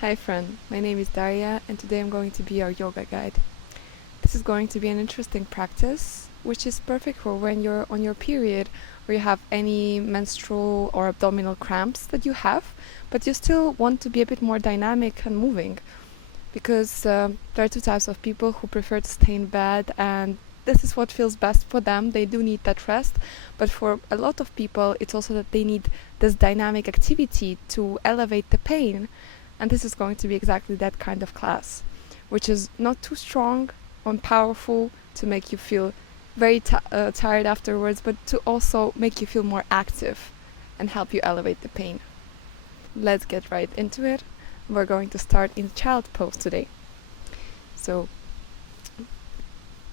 Hi friend, my name is Darya and today I'm going to be your yoga guide. This is going to be an interesting practice which is perfect for when you're on your period or you have any menstrual or abdominal cramps that you have, but you still want to be a bit more dynamic and moving because there are two types of people who prefer to stay in bed, and this is what feels best for them. They do need that rest, but for a lot of people it's also that they need this dynamic activity to elevate the pain. And this is going to be exactly that kind of class, which is not too strong or powerful to make you feel very tired afterwards, but to also make you feel more active and help you elevate the pain. Let's get right into it. We're going to start in child pose today. So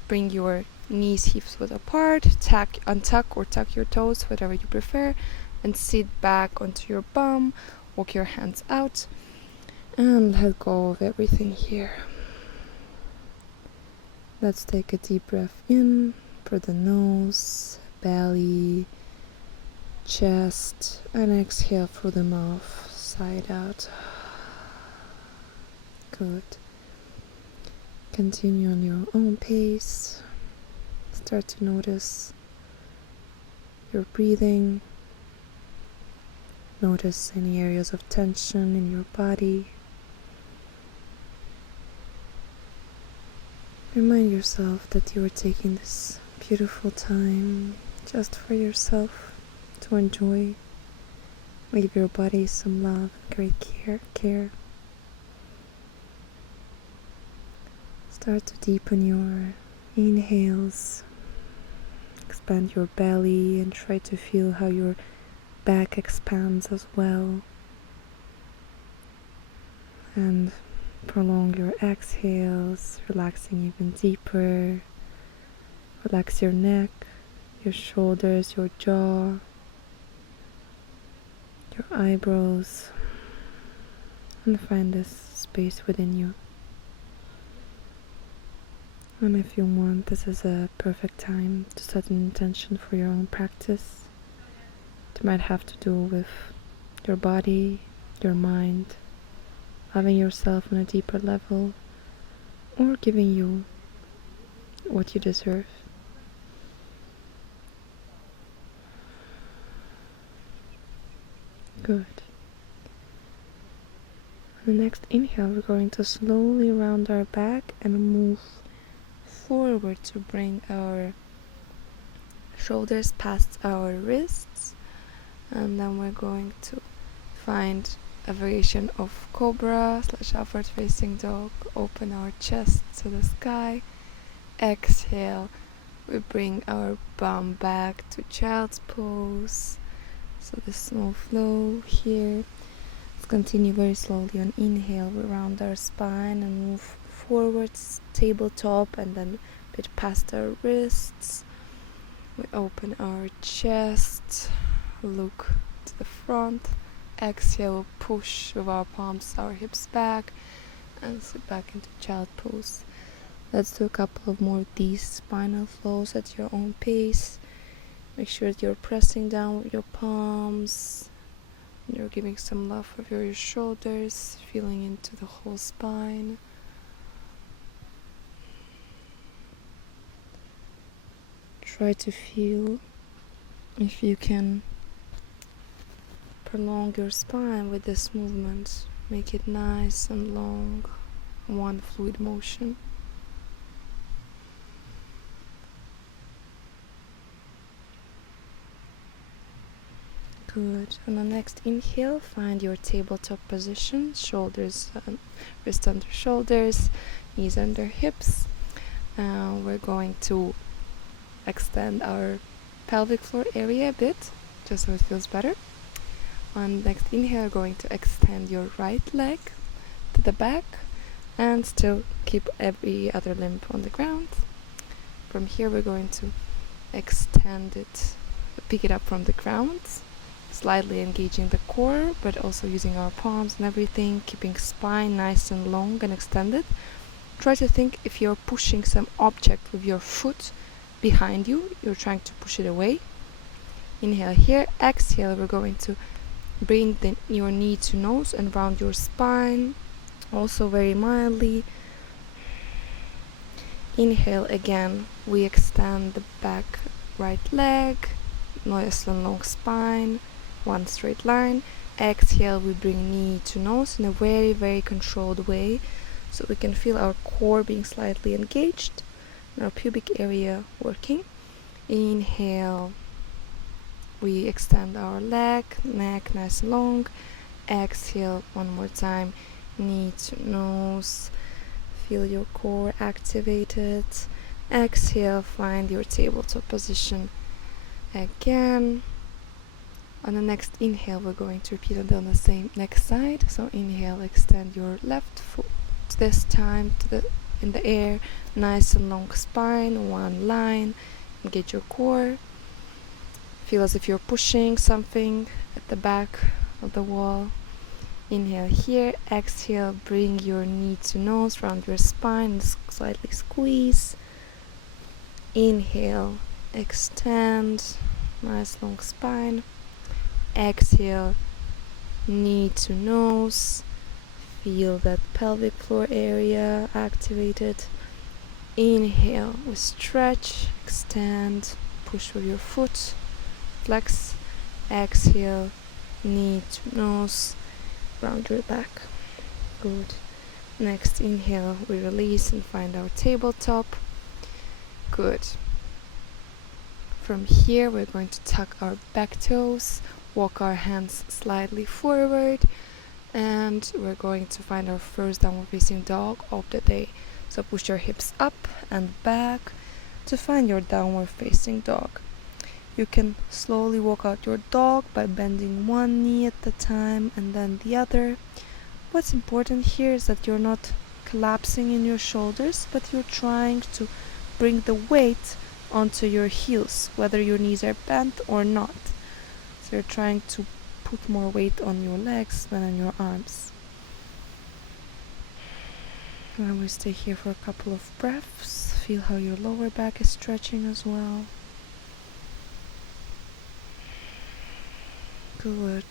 bring your knees hips width apart, untuck or tuck your toes, whatever you prefer, and sit back onto your bum, walk your hands out, and let go of everything here. Let's take a deep breath in for the nose, belly, chest, and exhale through the mouth, side out. Good. Continue on your own pace. Start to notice your breathing. Notice any areas of tension in your body. Remind yourself that you are taking this beautiful time just for yourself to enjoy. Give your body some love and great care. Start to deepen your inhales. Expand your belly and try to feel how your back expands as well. And prolong your exhales, relaxing even deeper. Relax your neck, your shoulders, your jaw, your eyebrows, and find this space within you. And if you want, this is a perfect time to set an intention for your own practice. It might have to do with your body, your mind, loving yourself on a deeper level, or giving you what you deserve. Good. On the next inhale, we're going to slowly round our back and move forward to bring our shoulders past our wrists, and then we're going to find a variation of cobra / upward facing dog. Open our chest to the sky. Exhale, we bring our bum back to child's pose. So the small flow here. Let's continue very slowly. On inhale, we round our spine and move forwards, tabletop, and then a bit past our wrists. We open our chest, look to the front. Exhale, push with our palms, our hips back, and sit back into child pose. Let's do a couple of more of these spinal flows at your own pace. Make sure that you're pressing down with your palms. You're giving some love with your shoulders, feeling into the whole spine. Try to feel if you can prolong your spine with this movement. Make it nice and long, one fluid motion. Good. On the next inhale, find your tabletop position, shoulders, wrist under shoulders, knees under hips. We're going to extend our pelvic floor area a bit, just so it feels better. On the next inhale, you're going to extend your right leg to the back and still keep every other limb on the ground. From here, we're going to extend it, pick it up from the ground, slightly engaging the core, but also using our palms and everything, keeping spine nice and long and extended. Try to think if you're pushing some object with your foot behind you, you're trying to push it away. Inhale here, exhale, we're going to bring your knee to nose and round your spine, also very mildly. Inhale again, we extend the back right leg, nice and long spine, one straight line. Exhale, we bring knee to nose in a very, very controlled way, so we can feel our core being slightly engaged and our pubic area working. Inhale, we extend our leg, neck nice and long. Exhale, one more time, knee to nose. Feel your core activated. Exhale, find your tabletop position again. On the next inhale, we're going to repeat it on the same next side. So inhale, extend your left foot this time in the air, nice and long spine, one line. Engage your core. Feel as if you're pushing something at the back of the wall. Inhale here, exhale, bring your knee to nose, round your spine, slightly squeeze. Inhale, extend, nice long spine. Exhale, knee to nose, feel that pelvic floor area activated. Inhale, we stretch, extend, push with your foot, flex. Exhale, knee to nose, round your back. Good. Next inhale, we release and find our tabletop. Good. From here, we're going to tuck our back toes, walk our hands slightly forward, and we're going to find our first downward facing dog of the day. So push your hips up and back to find your downward facing dog. You can slowly walk out your dog by bending one knee at a time and then the other. What's important here is that you're not collapsing in your shoulders, but you're trying to bring the weight onto your heels, whether your knees are bent or not. So you're trying to put more weight on your legs than on your arms. And we stay here for a couple of breaths. Feel how your lower back is stretching as well. Good.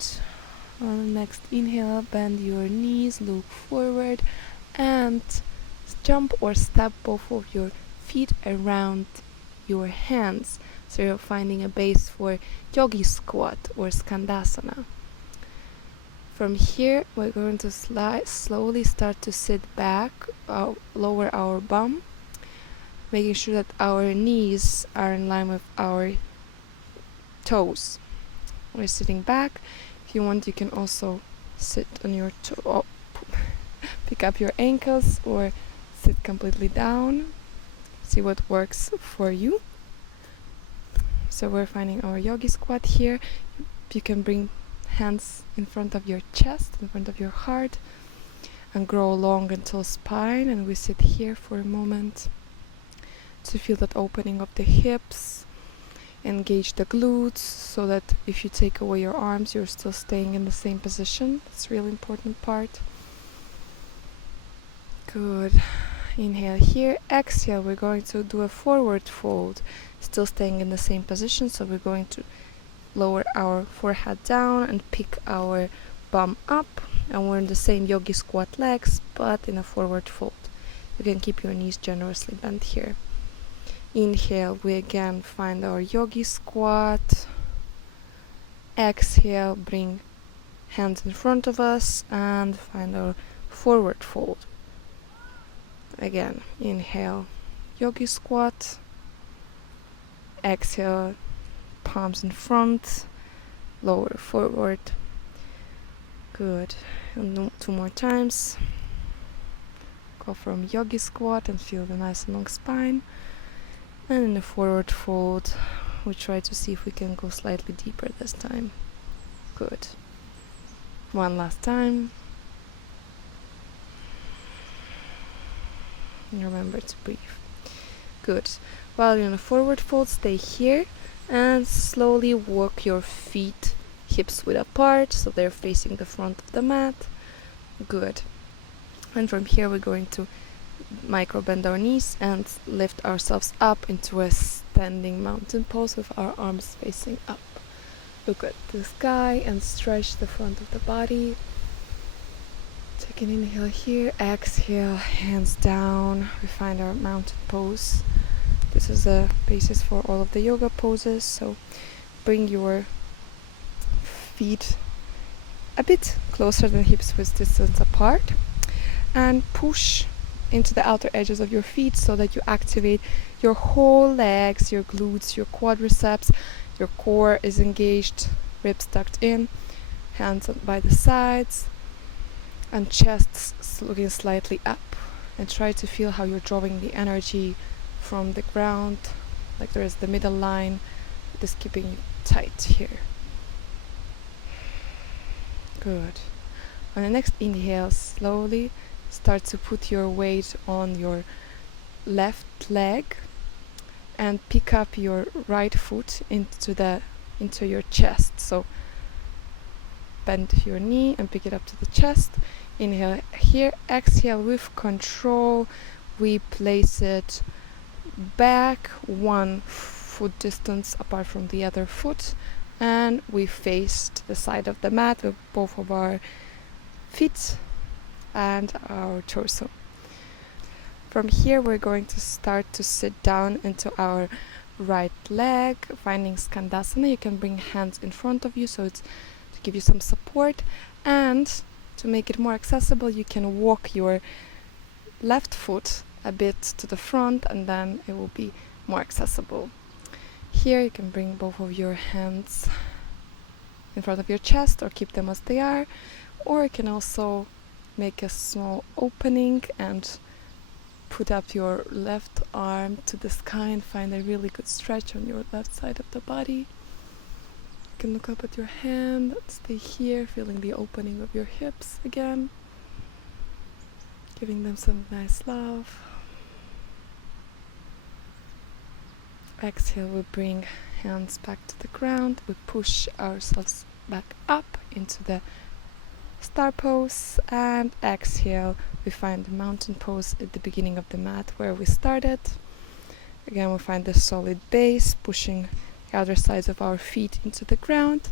On the next inhale, bend your knees, look forward, and jump or step both of your feet around your hands. So you're finding a base for yogi squat or skandasana. From here, we're going to slowly start to sit back, lower our bum, making sure that our knees are in line with our toes. We're sitting back. If you want, you can also sit on your pick up your ankles or sit completely down. See what works for you. So we're finding our yogi squat here. You can bring hands in front of your chest, in front of your heart, and grow long until spine. And we sit here for a moment to feel that opening of the hips. Engage the glutes so that if you take away your arms, you're still staying in the same position. That's a really important part. Good. Inhale here. Exhale, we're going to do a forward fold, still staying in the same position. So we're going to lower our forehead down and pick our bum up, and we're in the same yogi squat legs but in a forward fold. You can keep your knees generously bent here. Inhale, we again find our yogi squat. Exhale, bring hands in front of us and find our forward fold. Again, inhale, yogi squat. Exhale, palms in front, lower forward. Good. And 2 more times. Go from yogi squat and feel the nice long spine. And in the forward fold, we try to see if we can go slightly deeper this time. Good. One last time. And remember to breathe. Good. While you're in a forward fold, stay here and slowly walk your feet hips width apart so they're facing the front of the mat. Good. And from here we're going to micro bend our knees and lift ourselves up into a standing mountain pose with our arms facing up. Look at the sky and stretch the front of the body. Take an inhale here, exhale, hands down. We find our mountain pose. This is the basis for all of the yoga poses, so bring your feet a bit closer than hips width distance apart and push into the outer edges of your feet so that you activate your whole legs, your glutes, your quadriceps, your core is engaged, ribs tucked in, hands by the sides, and chest looking slightly up. And try to feel how you're drawing the energy from the ground, like there is the middle line, just keeping you tight here. Good. On the next inhale, slowly start to put your weight on your left leg and pick up your right foot into your chest. So bend your knee and pick it up to the chest. Inhale here, exhale with control. We place it back 1 foot distance apart from the other foot, and we faced the side of the mat with both of our feet and our torso. From here we're going to start to sit down into our right leg, finding Skandasana. You can bring hands in front of you so it's to give you some support, and to make it more accessible you can walk your left foot a bit to the front, and then it will be more accessible. Here you can bring both of your hands in front of your chest or keep them as they are, or you can also make a small opening and put up your left arm to the sky and find a really good stretch on your left side of the body. You can look up at your hand, stay here, feeling the opening of your hips again, giving them some nice love. Exhale, we bring hands back to the ground. We push ourselves back up into the star pose, and exhale, we find the mountain pose at the beginning of the mat where we started. Again, we find the solid base, pushing the other sides of our feet into the ground.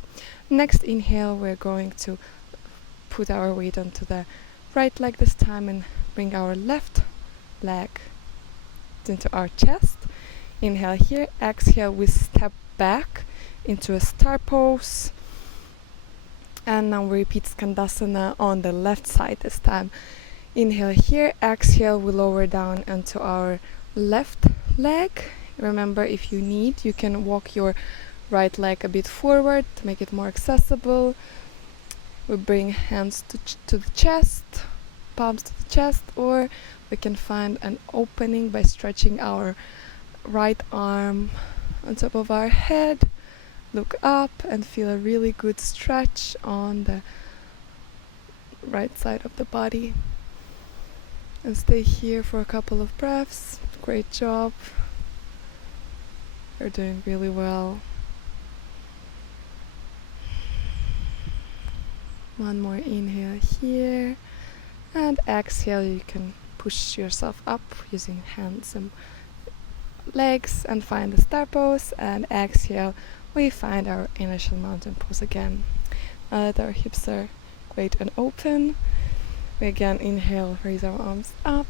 Next inhale, we're going to put our weight onto the right leg this time and bring our left leg into our chest. Inhale here, exhale, we step back into a star pose, and now we repeat Skandasana on the left side this time. Inhale here, exhale, we lower down into our left leg. Remember, if you need, you can walk your right leg a bit forward to make it more accessible. We bring hands to the chest, palms to the chest, or we can find an opening by stretching our right arm on top of our head, look up and feel a really good stretch on the right side of the body, and stay here for a couple of breaths. Great job, you're doing really well. One more inhale here, and exhale, you can push yourself up using hands and legs and find the star pose, and exhale, we find our initial mountain pose again. Now that our hips are great and open, we again inhale, raise our arms up.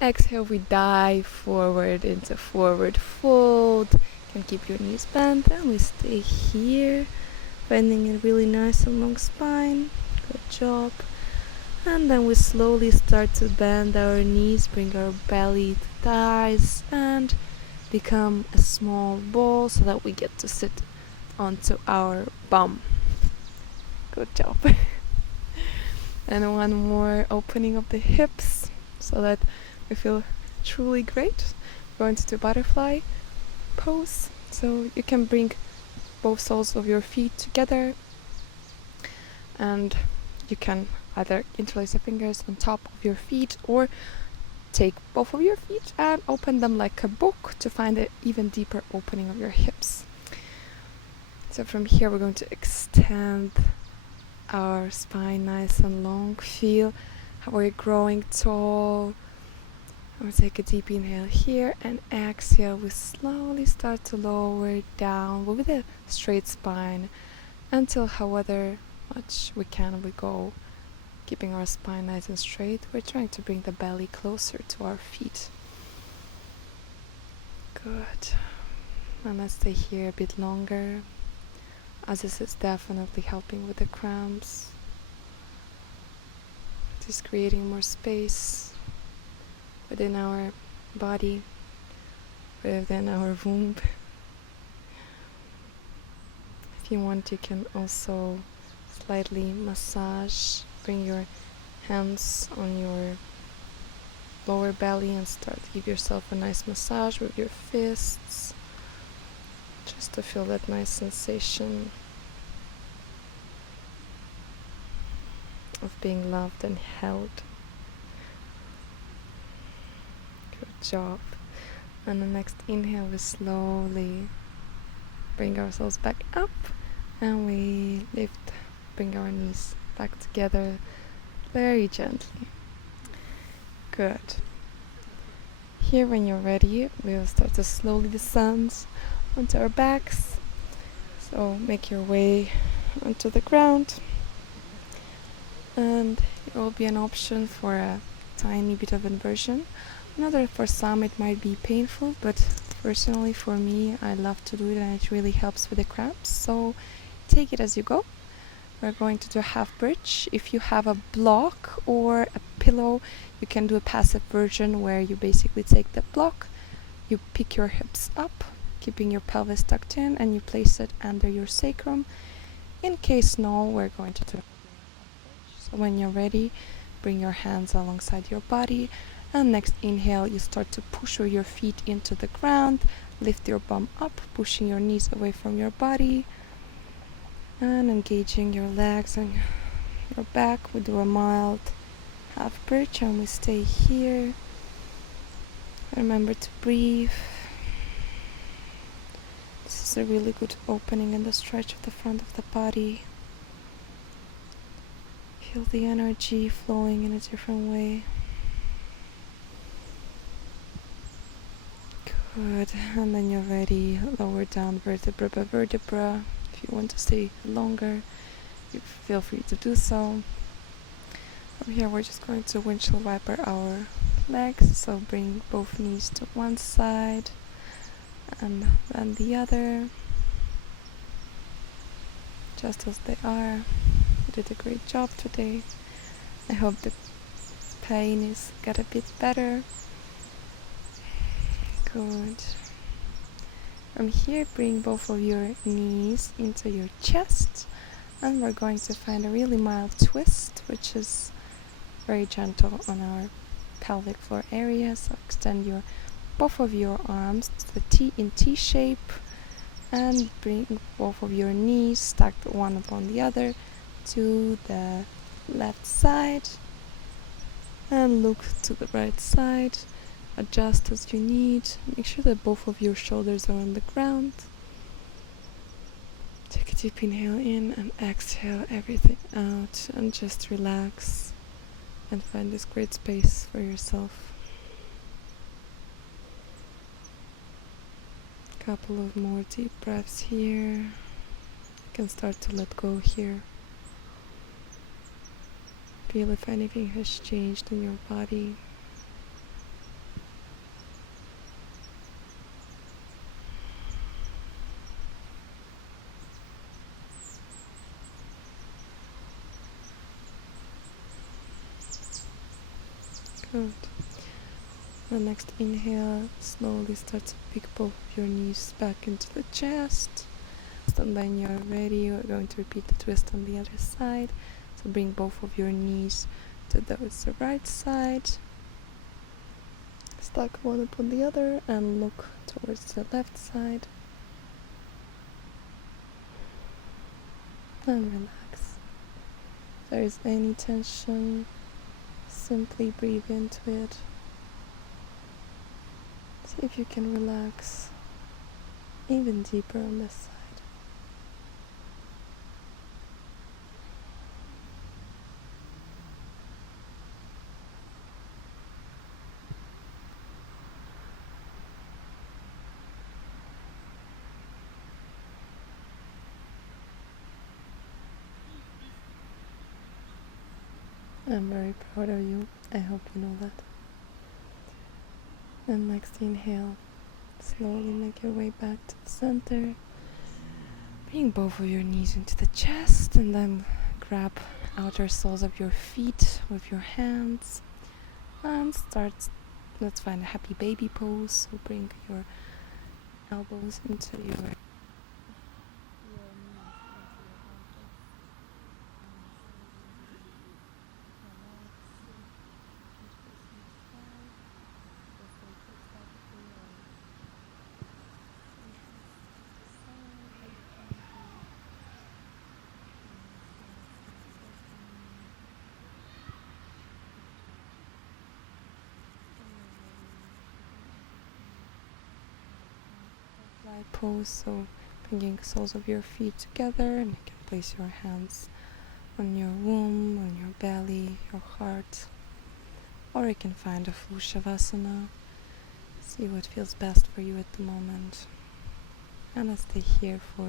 Exhale, we dive forward into forward fold. You can keep your knees bent, and we stay here, finding a really nice and long spine. Good job. And then we slowly start to bend our knees, bring our belly to thighs, and become a small ball so that we get to sit onto our bum. Good job. And one more opening of the hips so that we feel truly great. Going to butterfly pose. So you can bring both soles of your feet together, and you can either interlace your fingers on top of your feet or take both of your feet and open them like a book to find an even deeper opening of your hips. So from here we're going to extend our spine nice and long. Feel how we're growing tall. We'll take a deep inhale here, and exhale, we slowly start to lower down with a straight spine until however much we can we go, Keeping our spine nice and straight, we're trying to bring the belly closer to our feet. Good. And let's stay here a bit longer, as this is definitely helping with the cramps. Just creating more space within our body, within our womb. If you want, you can also slightly massage, bring your hands on your lower belly and start to give yourself a nice massage with your fists, just to feel that nice sensation of being loved and held. Good job. And the next inhale, we slowly bring ourselves back up and we lift, bring our knees back together very gently. Good. Here, when you're ready, we'll start to slowly descend onto our backs. So make your way onto the ground, and it will be an option for a tiny bit of inversion. Another, for some it might be painful, but personally for me, I love to do it and it really helps with the cramps. So take it as you go. We're going to do a half bridge. If you have a block or a pillow, you can do a passive version where you basically take the block, you pick your hips up, keeping your pelvis tucked in, and you place it under your sacrum. In case no, we're going to do. So when you're ready, bring your hands alongside your body, and next inhale, you start to push your feet into the ground, lift your bum up, pushing your knees away from your body, and engaging your legs and your back. We do a mild half bridge and we stay here. Remember to breathe. This is a really good opening in the stretch of the front of the body. Feel the energy flowing in a different way. Good. And then you're ready. Lower down vertebra by vertebra. If you want to stay longer, you feel free to do so. From here, we're just going to windshield wiper our legs. So bring both knees to one side and then the other, just as they are. You did a great job today. I hope the pain is got a bit better. Good. From here, bring both of your knees into your chest, and we're going to find a really mild twist, which is very gentle on our pelvic floor area. So extend both of your arms to the T in T shape, and bring both of your knees stacked one upon the other to the left side, and look to the right side. Adjust as you need. Make sure that both of your shoulders are on the ground. Take a deep inhale in and exhale everything out, and just relax and find this great space for yourself. Couple of more deep breaths here. You can start to let go here. Feel if anything has changed in your body. Good. The next inhale, slowly start to pick both of your knees back into the chest. And when you're ready, we're going to repeat the twist on the other side. So bring both of your knees to the right side. Stack one upon the other and look towards the left side. And relax. If there is any tension, simply breathe into it. See if you can relax even deeper on this side. I'm very proud of you. I hope you know that. And next inhale, slowly make your way back to the center. Bring both of your knees into the chest and then grab outer soles of your feet with your hands and let's find a happy baby pose. So bring your elbows into your pose, so bringing the soles of your feet together, and you can place your hands on your womb, on your belly, your heart, or you can find a full shavasana. See what feels best for you at the moment, and let's stay here for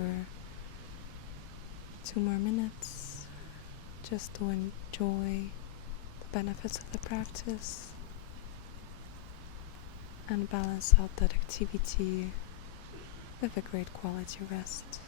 2 more minutes just to enjoy the benefits of the practice and balance out that activity with a great quality rest.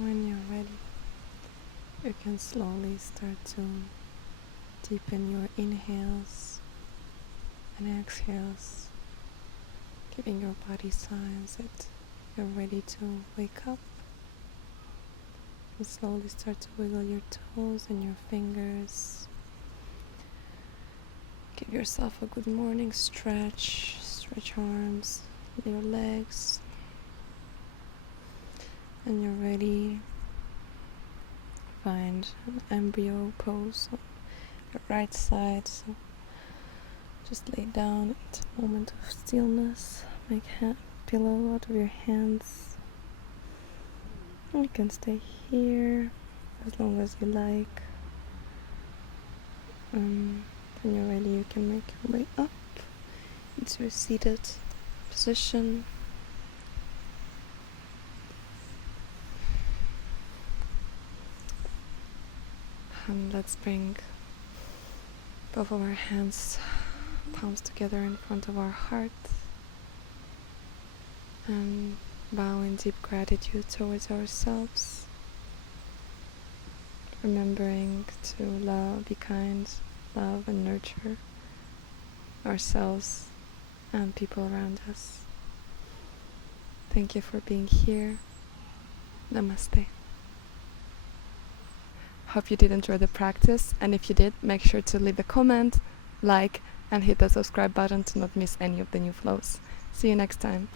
When you're ready, you can slowly start to deepen your inhales and exhales, giving your body signs that you're ready to wake up. And slowly start to wiggle your toes and your fingers. Give yourself a good morning stretch. Stretch arms, your legs. And you're ready. Find an embryo pose on your right side. So just lay down at a moment of stillness. Make a pillow out of your hands. And you can stay here as long as you like. When you're ready, you can make your way up into a seated position. And let's bring both of our hands, palms together in front of our heart, and bow in deep gratitude towards ourselves, remembering to be kind, love and nurture ourselves and people around us. Thank you for being here. Namaste. Hope you did enjoy the practice, and if you did, make sure to leave a comment, like, and hit the subscribe button to not miss any of the new flows. See you next time.